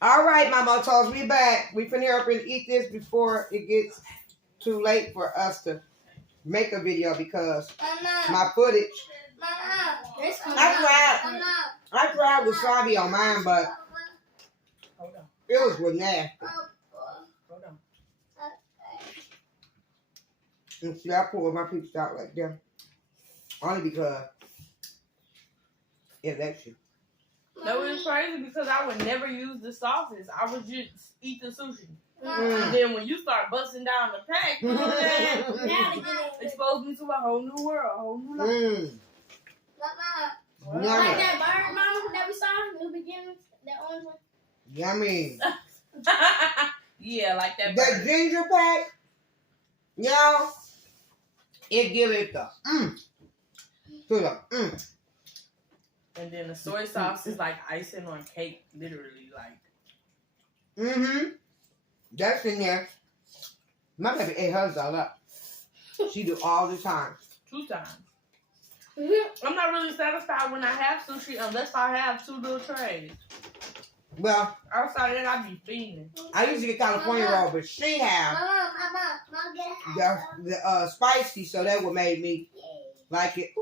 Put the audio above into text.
All right, Mama Toast, we back. We finna hurry up and eat this before it gets too late for us to make a video because my footage. I tried wasabi on mine, but it was nasty. Hold on. And see, I pulled my pizza out like that. Only because election. That was crazy because I would never use the sauces. I would just eat the sushi. And then when you start busting down the pack, exposed me to a whole new world, a whole new life. Like that bird, Mama, that we saw in the beginning, that orange one. Yummy. Yeah, like that. That ginger pack, y'all, it give it the And then the soy sauce is like icing on cake, literally, like. That's in there. My baby ate hers all up. She do all the time. 2 times. I'm not really satisfied when I have sushi unless I have 2 little trays. Well, outside of that, I be fiending. I usually get California roll, but she have the spicy, so that what made me like it.